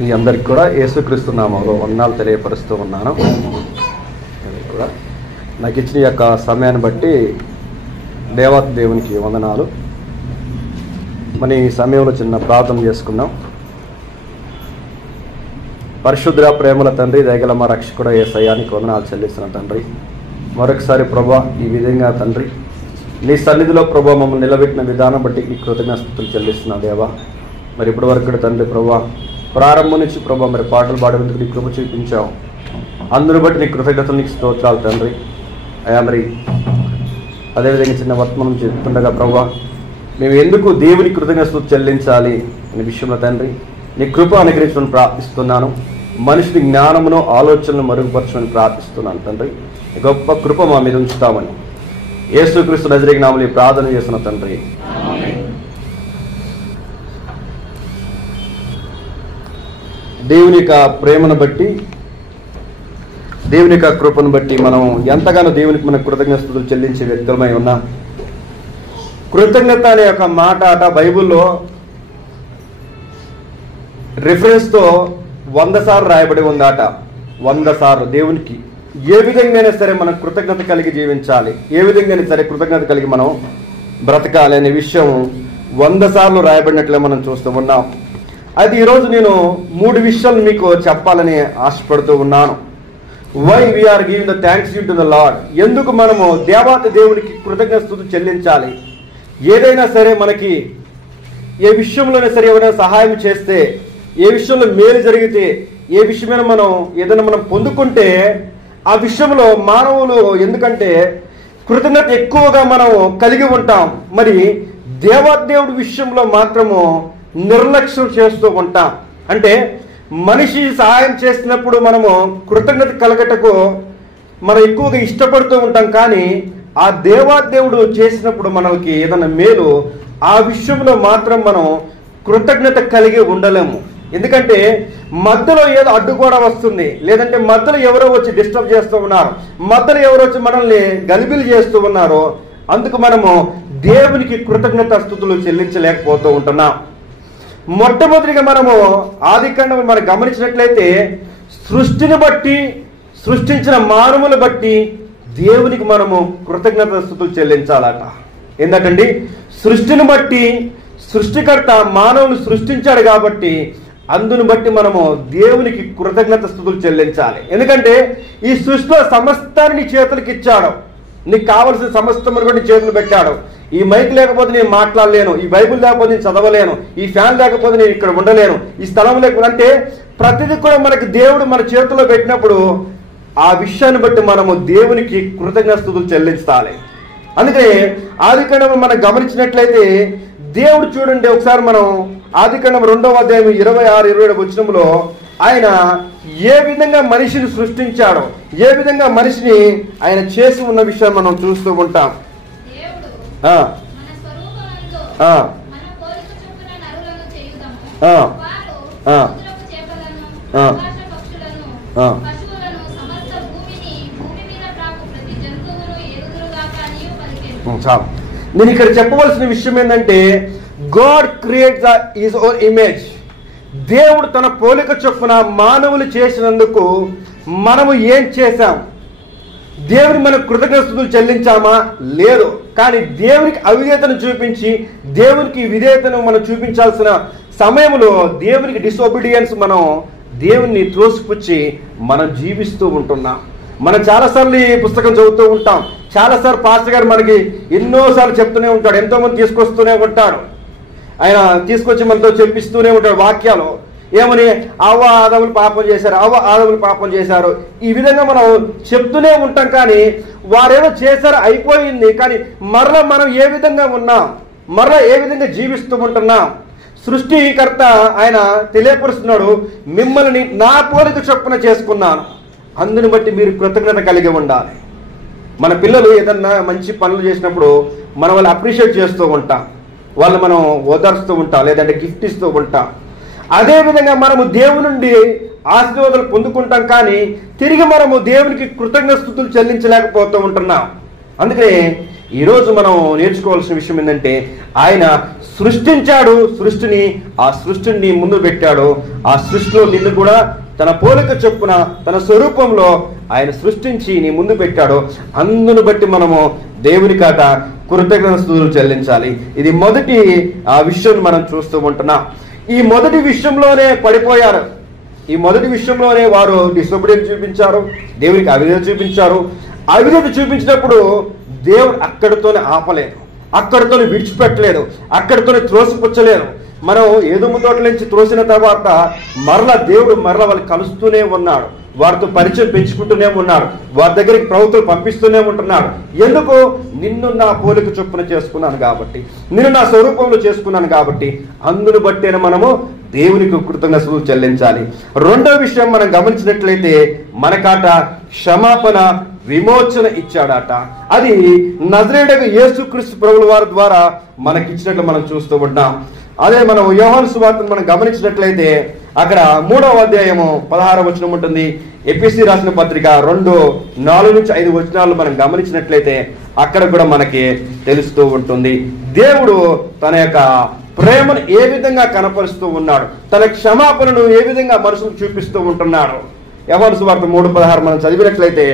మీ అందరికి కూడా యేసుక్రీస్తు నామములో వందనాలు తెలియపరుస్తూ ఉన్నాను. కూడా నాకు ఇచ్చిన యొక్క సమయాన్ని బట్టి దేవాతి దేవునికి వందనాలు. మన ఈ సమయంలో చిన్న ప్రార్థన చేసుకుందాం. పరిశుద్ధ ప్రేమల తండ్రి, దయగల మా రక్షకుడు యేసయ్యానికి వందనాలు చెల్లిస్తున్న తండ్రి, మరొకసారి ప్రభా ఈ విధంగా తండ్రి నీ సన్నిధిలో ప్రభా మమ్మల్ని నిలబెట్టిన విధానం బట్టి ఈ కృతజ్ఞతలు చెల్లిస్తున్నా దేవా. మరి ఇప్పటి వరకు తండ్రి ప్రభా ప్రారంభం నుంచి ప్రభా మరి పాటలు పాడేందుకు నీ కృప చూపించావు, అందును బట్టి నీ కృతజ్ఞతలు నీకు స్తోత్రాలు తండ్రి. అయా మరి అదేవిధంగా చిన్న వర్తమానం చెప్తుండగా ప్రభా మేము ఎందుకు దేవుని కృతజ్ఞతలు చెల్లించాలి అనే విషయంలో తండ్రి నీ కృప అనుగ్రహించమని ప్రార్థిస్తున్నాను. మనిషిని జ్ఞానమును ఆలోచనలు మరుగుపరచమని ప్రార్థిస్తున్నాను తండ్రి. గొప్ప కృప మా మీద ఉంచుతామని యేసుక్రీస్తు నజరేయుని నామములో ప్రార్థన చేస్తున్న తండ్రి. దేవుని యొక్క ప్రేమను బట్టి, దేవుని యొక్క కృపను బట్టి మనం ఎంతగానో దేవునికి మన కృతజ్ఞతలు చెల్లించే వ్యక్తులమై ఉన్నాం. కృతజ్ఞత అనే ఒక మాట అట బైబిల్లో రిఫరెన్స్తో 100 సార్లు రాయబడి ఉందట. 100 సార్లు దేవునికి ఏ విధంగానే సరే మనం కృతజ్ఞత కలిగి జీవించాలి, ఏ విధంగానే సరే కృతజ్ఞత కలిగి మనం బ్రతకాలి అనే విషయం 100 సార్లు రాయబడినట్లే మనం చూస్తూ ఉన్నాం. అది ఈరోజు నేను 3 విషయాలు మీకు చెప్పాలని ఆశపడుతూ ఉన్నాను. Why we are giving the thanks to the lord. ఎందుకు మనము దేవాతి దేవునికి కృతజ్ఞతలు చెల్లించాలి? ఏదైనా సరే మనకి ఏ విషయంలోనే సరే ఎవరైనా సహాయం చేస్తే, ఏ విషయంలో మేలు జరిగితే, ఏ విషయమైనా మనం ఏదైనా మనం పొందుకుంటే ఆ విషయంలో మానవులు ఎందుకంటే కృతజ్ఞత ఎక్కువగా మనం కలిగి ఉంటాం. మరి దేవాదేవుడి విషయంలో మాత్రము నిర్లక్ష్యం చేస్తూ ఉంటాం. అంటే మనిషి సహాయం చేసినప్పుడు మనము కృతజ్ఞత కలగటకు మనం ఎక్కువగా ఇష్టపడుతూ ఉంటాం. కానీ ఆ దేవాదేవుడు చేసినప్పుడు మనకి ఏదైనా మేలు ఆ విషయంలో మాత్రం మనం కృతజ్ఞత కలిగి ఉండలేము. ఎందుకంటే మధ్యలో ఏదో అడ్డు కూడా వస్తుంది, లేదంటే మధ్యలో ఎవరో వచ్చి డిస్టర్బ్ చేస్తూ ఉన్నారు, మధ్యలో ఎవరో వచ్చి మనల్ని గలిబిలి చేస్తూ ఉన్నారు. అందుకు మనము దేవునికి కృతజ్ఞత స్తుతులు చెల్లించలేకపోతూ ఉంటున్నాం. మొట్టమొదటిగా మనము ఆదికాండం మనం గమనించినట్లయితే సృష్టిని బట్టి, సృష్టించిన మానవులు బట్టి దేవునికి మనము కృతజ్ఞత స్తుతులు చెల్లించాలట. ఎందుకండి సృష్టిని బట్టి సృష్టికర్త మానవుని సృష్టించాడు కాబట్టి అందును బట్టి మనము దేవునికి కృతజ్ఞత స్తుతులు చెల్లించాలి. ఎందుకంటే ఈ సృష్టిలో సమస్తాన్ని నీ చేతులకు ఇచ్చాడు, నీకు కావలసిన సమస్తమును కూడా నీ చేతులు పెట్టాడు. ఈ మైక్ లేకపోతే నేను మాట్లాడలేను, ఈ బైబిల్ లేకపోతే నేను చదవలేను, ఈ ఫ్యాన్ లేకపోతే నేను ఇక్కడ ఉండలేను, ఈ స్థలం లేకపోతే, అంటే ప్రతిదీ కూడా మనకి దేవుడు మన చేతుల్లో పెట్టినప్పుడు ఆ విషయాన్ని బట్టి మనము దేవునికి కృతజ్ఞత స్తుతులు చెల్లించాలి. అందుకని ఆదికాండం మనం గమనించినట్లయితే దేవుడు చూడండి, ఒకసారి మనం ఆదికాండం 2వ అధ్యాయం 26-27 వచనంలో ఆయన ఏ విధంగా మనిషిని సృష్టించాడో, ఏ విధంగా మనిషిని ఆయన చేసి ఉన్న విషయాన్ని మనం చూస్తూ ఉంటాం. చాలు. నేను ఇక్కడ చెప్పవలసిన విషయం ఏంటంటే God creates his own image. దేవుడు తన పోలిక చొప్పున మానవులు చేసినందుకు మనము ఏం చేశాం? దేవుని మనం కృతజ్ఞతలు చెల్లించామా? లేదు. కానీ దేవునికి అవిధేయతను చూపించి దేవునికి విధేయతను మనం చూపించాల్సిన సమయంలో దేవునికి డిసొబీడియన్స్ మనం దేవుని త్రోసిపుచ్చి మనం జీవిస్తూ ఉంటున్నాం. మనం చాలాసార్లు ఈ పుస్తకం చదువుతూ ఉంటాం, చాలాసార్లు పాస్టర్ గారు మనకి ఎన్నోసార్లు చెప్తూనే ఉంటాడు, ఎంతోమంది తీసుకొస్తూనే ఉంటాడు. ఆయన తీసుకొచ్చి మనతో చెప్పిస్తూనే ఉంటాడు వాక్యాలు. ఏమని? అవ్వ ఆదములు పాపం చేశారు, అవ్వ ఆదములు పాపం చేశారు, ఈ విధంగా మనం చెప్తూనే ఉంటాం. కానీ వారేమో చేశారు, అయిపోయింది. కానీ మరలా మనం ఏ విధంగా ఉన్నాం, మరలా ఏ విధంగా జీవిస్తూ ఉంటున్నాం? సృష్టికర్త ఆయన తెలియపరుస్తున్నాడు, మిమ్మల్ని నా పోలిక చొప్పున చేసుకున్నాను, అందుని బట్టి మీరు కృతజ్ఞత కలిగి ఉండాలి. మన పిల్లలు ఏదన్నా మంచి పనులు చేసినప్పుడు మనం వాళ్ళు అప్రిషియేట్ చేస్తూ ఉంటాం, వాళ్ళు మనం ఓదార్స్తూ ఉంటాం, లేదంటే గిఫ్ట్ ఇస్తూ ఉంటాం. అదేవిధంగా మనము దేవుని నుండి ఆశీర్వాదాలు పొందుకుంటాం, కానీ తిరిగి మనము దేవునికి కృతజ్ఞత స్తుతులు చెల్లించలేకపోతూ ఉంటున్నాం. అందుకని ఈరోజు మనం నేర్చుకోవాల్సిన విషయం ఏంటంటే ఆయన సృష్టించాడు సృష్టిని, ఆ సృష్టిని ముందు పెట్టాడు. ఆ సృష్టిలో నిన్ను కూడా తన పోలిక చొప్పున తన స్వరూపంలో ఆయన సృష్టించి నీ ముందు పెట్టాడు. అందును బట్టి మనము దేవునికాట కృతజ్ఞతలు చెల్లించాలి. ఇది మొదటి ఆ విషయం మనం చూస్తూ ఉంటున్నాం. ఈ మొదటి విషయంలోనే పడిపోయారు. ఈ మొదటి విషయంలోనే వారు డిసొబీడియన్స్ చూపించారు, దేవునికి అవిధేయత చూపించారు. అవిధేయత చూపించినప్పుడు దేవుడు అక్కడితోనే ఆపలేదు, అక్కడితోనే విడిచిపెట్టలేదు, అక్కడితోనే త్రోసిపుచ్చలేదు. మనం ఏదుమ్మ తోటల నుంచి త్రోసిన తర్వాత మరలా దేవుడు మరలా వాళ్ళు కలుస్తూనే ఉన్నాడు, వారితో పరిచయం పెంచుకుంటూనే ఉన్నాడు, వారి దగ్గరికి ప్రభుత్వం పంపిస్తూనే ఉంటున్నాడు. ఎందుకు? నిన్ను నా పోలిక చొప్పున చేసుకున్నాను కాబట్టి, నిన్ను నా స్వరూపంలో చేసుకున్నాను కాబట్టి, అందును బట్టే మనము దేవునికి కృతజ్ఞతలు చెల్లించాలి. రెండో విషయం మనం గమనించినట్లయితే మనకాట క్షమాపణ విమోచన ఇచ్చాడట. అది నజరేయుడైన యేసుక్రీస్తు ప్రభువుల వారి ద్వారా మనకిచ్చినట్లు మనం చూస్తూ ఉంటాం. అదే మనం యోహాను సువార్తను మనం గమనించినట్లయితే అక్కడ 3వ అధ్యాయము 16వ వచనం ఉంటుంది. ఎఫెసీ రాసిన పత్రిక 2:4-5 వచనాలు మనం గమనించినట్లయితే అక్కడ కూడా మనకి తెలుస్తూ ఉంటుంది. దేవుడు తన యొక్క ప్రేమను ఏ విధంగా కనపరుస్తూ ఉన్నాడు, తన క్షమాపణను ఏ విధంగా మనసుకు చూపిస్తూ ఉంటున్నాడు. యోహాను సువార్త 3:16 మనం చదివినట్లయితే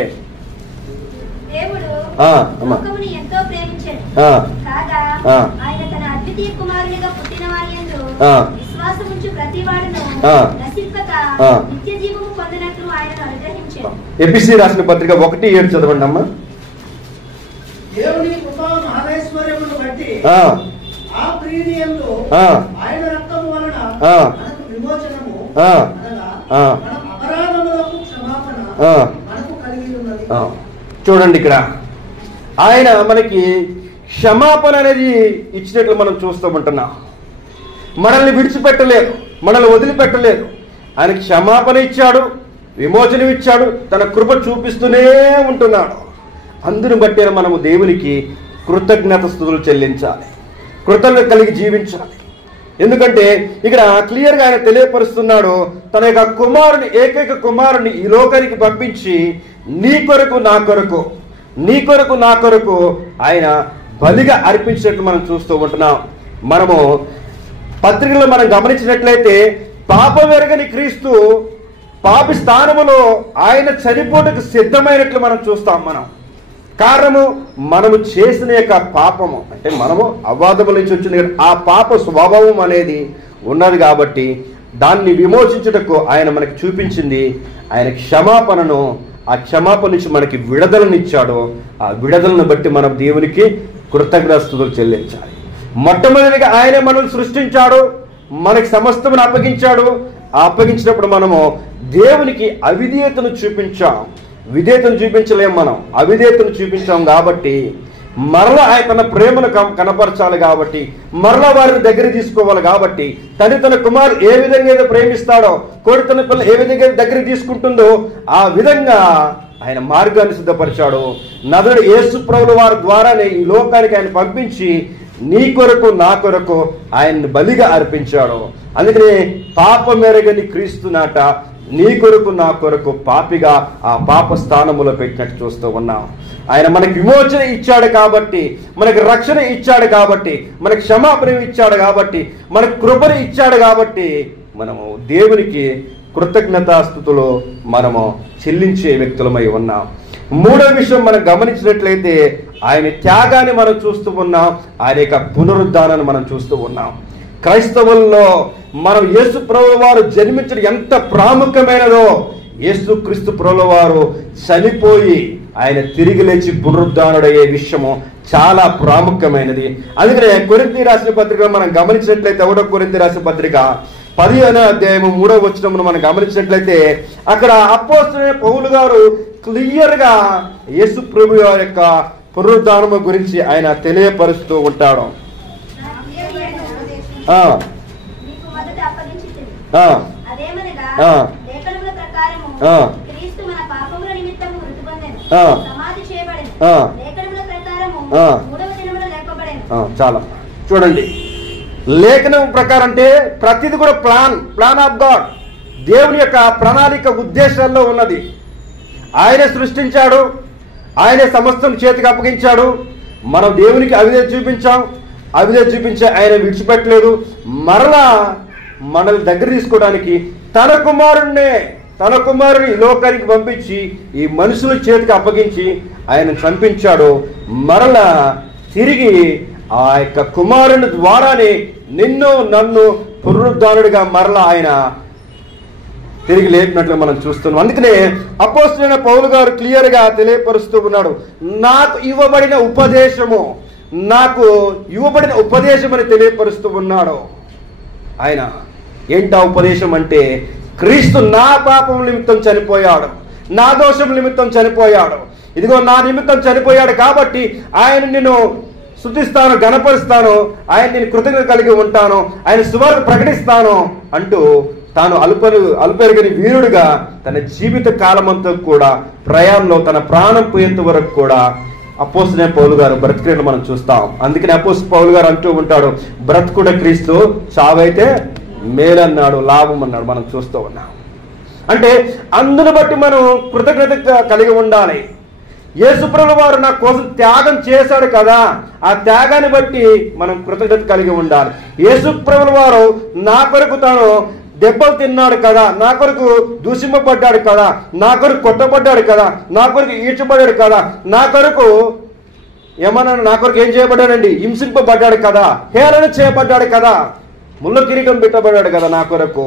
ఎఫెసీ రాసిన పత్రిక 1:7 చదవండి అమ్మా. చూడండి, ఇక్కడ ఆయన మనకి క్షమాపణ అనేది ఇచ్చినట్లు మనం చూస్తూ ఉంటున్నాం. మనల్ని విడిచిపెట్టలేదు, మనల్ని వదిలిపెట్టలేదు. ఆయన క్షమాపణ ఇచ్చాడు, విమోచన ఇచ్చాడు, తన కృప చూపిస్తూనే ఉంటున్నాడు. అందును బట్టే మనము దేవునికి కృతజ్ఞతాస్తుతులు చెల్లించాలి, కృతజ్ఞత కలిగి జీవించాలి. ఎందుకంటే ఇక్కడ క్లియర్గా ఆయన తెలియపరుస్తున్నాడు, తన యొక్క కుమారుని, ఏకైక కుమారుని ఈ లోకానికి పంపించి నీ కొరకు నా కొరకు, నీ కొరకు నా కొరకు ఆయన బలిగా అర్పించినట్టు మనం చూస్తూ ఉంటున్నాం. మనము పత్రికలో మనం గమనించినట్లయితే పాపం ఎరగని క్రీస్తు పాపి స్థానములో ఆయన చనిపోటకు సిద్ధమైనట్లు మనం చూస్తాం. మనం కారణము మనము చేసిన యొక్క పాపము, అంటే మనము అవాదముల నుంచి వచ్చిన ఆ పాప స్వభావం అనేది ఉన్నది కాబట్టి దాన్ని విమోచించుటకు ఆయన మనకి చూపించింది ఆయన క్షమాపణను. ఆ క్షమాపణ నుంచి మనకి విడుదలనిచ్చాడు. ఆ విడుదలను బట్టి మనం దేవునికి కృతజ్ఞతాస్తుతులు చెల్లించాలి. మొట్టమొదటిగా ఆయనే మనల్ని సృష్టించాడు, మనకి సమస్తమును అప్పగించాడు. ఆ అప్పగించినప్పుడు మనము దేవునికి అవిధేయతను చూపించాం, విధేయతను చూపించలేం, మనం అవిధేయతను చూపించాం. కాబట్టి మరలా ఆయన తన ప్రేమను కనపరచాలి, కాబట్టి మరలా వారిని దగ్గర తీసుకోవాలి. కాబట్టి తన కుమారుడు ఏ విధంగా ఏదో ప్రేమిస్తాడో, కోడి తన పిల్ల ఏ విధంగా దగ్గర తీసుకుంటుందో ఆ విధంగా ఆయన మార్గాన్ని సిద్ధపరిచాడు. నజరేయుడు యేసు ప్రభువుల వారి ద్వారానే ఈ లోకానికి ఆయన పంపించి నీ కొరకు నా కొరకు ఆయన్ని బలిగా అర్పించాడు. అందుకనే పాపం మెరగని క్రీస్తునాట నీ కొరకు నా కొరకు పాపిగా ఆ పాప స్థానములో పెట్టినట్టు చూస్తూ ఉన్నాం. ఆయన మనకి విమోచన ఇచ్చాడు కాబట్టి, మనకి రక్షణ ఇచ్చాడు కాబట్టి, మనకి క్షమాపణ ఇచ్చాడు కాబట్టి, మనకు కృపను ఇచ్చాడు కాబట్టి మనము దేవునికి కృతజ్ఞతాస్తుతులు మనము చెల్లించే వ్యక్తులమై ఉన్నాం. మూడో విషయం మనం గమనించినట్లయితే ఆయన త్యాగాన్ని మనం చూస్తూ ఉన్నాం, ఆయన యొక్క పునరుద్ధానాన్ని మనం చూస్తూ ఉన్నాం. క్రైస్తవుల్లో మనం యేసు ప్రభువుల వారు జన్మించడం ఎంత ప్రాముఖ్యమైనదో, యేసు క్రీస్తు ప్రభువుల వారు చనిపోయి ఆయన తిరిగి లేచి పునరుద్ధానుడయ్యే విషయము చాలా ప్రాముఖ్యమైనది. అందుకనే కొరింథీ రాసిన పత్రిక మనం గమనించినట్లయితే 1వ కొరింథీ రాసిన పత్రిక 10వ అధ్యాయము 3వ వచనమును మనం గమనించినట్లయితే అక్కడ అపోస్తలుడైన పౌలు గారు క్లియర్గా యేసు ప్రభు యొక్క పునరుద్ధానము గురించి ఆయన తెలియపరుస్తూ ఉంటాడు. చాలా చూడండి, లేఖనం ప్రకారం అంటే ప్రతిది కూడా ప్లాన్ ఆఫ్ గాడ్, దేవుని యొక్క ప్రణాళిక ఉద్దేశాల్లో ఉన్నది. ఆయనే సృష్టించాడు, ఆయనే సమస్తం చేతికి అప్పగించాడు, మనం దేవునికి అవిధేయత చూపించాం, అవిధేయత చూపించే ఆయన విడిచిపెట్టలేదు. మరలా మనల్ని దగ్గర తీసుకోవడానికి తన కుమారుని ఈ లోకానికి పంపించి ఈ మనుషుల చేతికి అప్పగించి ఆయన చంపించాడు. మరలా తిరిగి ఆ యొక్క కుమారుని ద్వారానే నిన్ను నన్ను పునరుద్ధానుడిగా మరలా ఆయన తిరిగి లేపినట్లు మనం చూస్తున్నాం. అందుకనే అపోస్తలుడైన పౌలు గారు క్లియర్గా తెలియపరుస్తూ ఉన్నాడు, నాకు ఇవ్వబడిన ఉపదేశం అని తెలియపరుస్తూ ఉన్నాడు ఆయన. ఏంటా ఉపదేశం అంటే, క్రీస్తు నా పాపం నిమిత్తం చనిపోయాడు, నా దోషం నిమిత్తం చనిపోయాడు, ఇదిగో నా నిమిత్తం చనిపోయాడు కాబట్టి ఆయన నిన్ను స్తుతిస్తాను, గణపరుస్తాను, ఆయన నేను కృతజ్ఞత కలిగి ఉంటాను, ఆయన సువార్త ప్రకటిస్తాను అంటూ తాను అల్పెరగని వీరుడుగా తన జీవిత కాలమంతా కూడా ప్రయాణంలో తన ప్రాణం పోయేంత వరకు కూడా అపోస్తలుడైన పౌలు గారు బ్రతికినట్లు మనం చూస్తాం. అందుకని అపోస్తలుడైన పౌలు గారు అంటూ ఉంటాడు, బ్రతుకుడ క్రీస్తు, చావైతే మేలన్నాడు, లాభం అన్నాడు. మనం చూస్తూ ఉన్నాం. అంటే అందును బట్టి మనం కృతజ్ఞత కలిగి ఉండాలి. యేసుప్రభువు వారు నా కోసం త్యాగం చేశాడు కదా, ఆ త్యాగాన్ని బట్టి మనం కృతజ్ఞత కలిగి ఉండాలి. యేసుప్రభువు వారు నా కొరకు తాను దెబ్బలు తిన్నాడు కదా, నా కొరకు దూషింపబడ్డాడు కదా, నా కొరకు కొట్టబడ్డాడు కదా, నా కొరకు ఈడ్చబడ్డాడు కదా, నా కొరకు ఏం చేయబడ్డాడండి, హింసింపబడ్డాడు కదా, హేళన చేయబడ్డాడు కదా, ముళ్ళ కిరీటం పెట్టబడ్డాడు కదా నా కొరకు.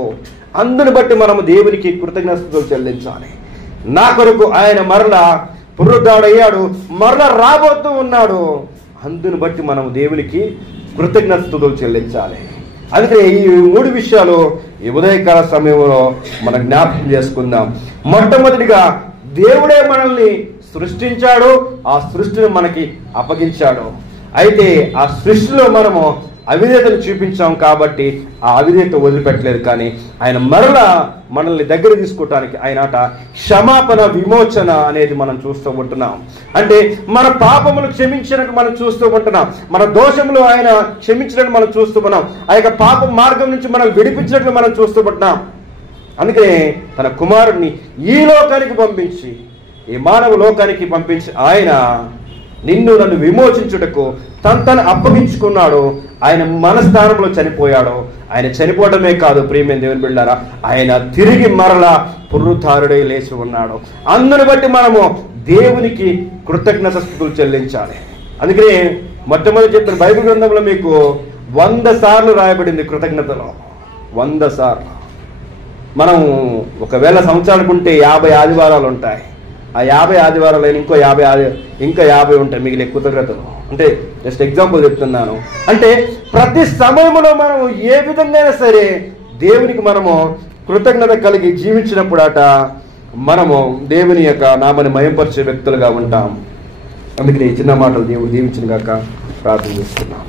అందుని బట్టి మనము దేవునికి కృతజ్ఞతలు చెల్లించాలి. నా కొరకు ఆయన మరలా పునరుద్ధాడయ్యాడు, మరలా రాబోతూ ఉన్నాడు. అందుని బట్టి మనం దేవునికి కృతజ్ఞతలు చెల్లించాలి. అందుకే ఈ 3 విషయాలు ఈ ఉదయకాల సమయంలో మనం జ్ఞాపకం చేసుకుందాం. మొట్టమొదటిగా దేవుడే మనల్ని సృష్టించాడు, ఆ సృష్టిని మనకి అప్పగించాడు. అయితే ఆ సృష్టిలో మనము అవిధేయతను చూపించాం కాబట్టి ఆ అవిధేయత వదిలిపెట్టలేదు. కానీ ఆయన మరలా మనల్ని దగ్గర తీసుకోవటానికి ఆయనట క్షమాపణ, విమోచన అనేది మనం చూస్తూ ఉంటున్నాం. అంటే మన పాపములు క్షమించినట్టు మనం చూస్తూ ఉంటున్నాం, మన దోషములు ఆయన క్షమించినట్టు మనం చూస్తూ ఉన్నాం, ఆ యొక్క పాప మార్గం నుంచి మనం విడిపించినట్లు మనం చూస్తూ ఉంటున్నాం. అందుకనే తన కుమారుడిని ఈ లోకానికి పంపించి, ఈ మానవ లోకానికి పంపించి ఆయన నిన్ను నన్ను విమోచించుటకు తను అప్పగించుకున్నాడు. ఆయన మన స్థానంలో చనిపోయాడు. ఆయన చనిపోవడమే కాదు ప్రియమైన దేవుని బిడ్డలారా, ఆయన తిరిగి మరలా పునరుద్ధారుడై లేచి ఉన్నాడు. అందుని బట్టి మనము దేవునికి కృతజ్ఞతాస్తుతులు చెల్లించాలి. అందుకనే మొట్టమొదటి చెప్పిన బైబిల్ గ్రంథంలో మీకు 100 సార్లు రాయబడింది కృతజ్ఞతలో, 100 సార్లు. మనం ఒకవేళ సంవత్సరానికి 50 ఆదివారాలు ఉంటాయి. ఆ 50 ఆదివారాలు ఇంకో 50 ఉంటాయి మిగిలిన కృతజ్ఞతలు. అంటే జస్ట్ ఎగ్జాంపుల్ చెప్తున్నాను. అంటే ప్రతి సమయంలో మనం ఏ విధంగా సరే దేవునికి మనము కృతజ్ఞత కలిగి జీవించినప్పుడట మనము దేవుని యొక్క నామాన్ని మయంపరిచే వ్యక్తులుగా ఉంటాం. అందుకని ఈ చిన్న మాటలు దేవుడు దీవించిన గాక ప్రార్థన చేస్తున్నాం.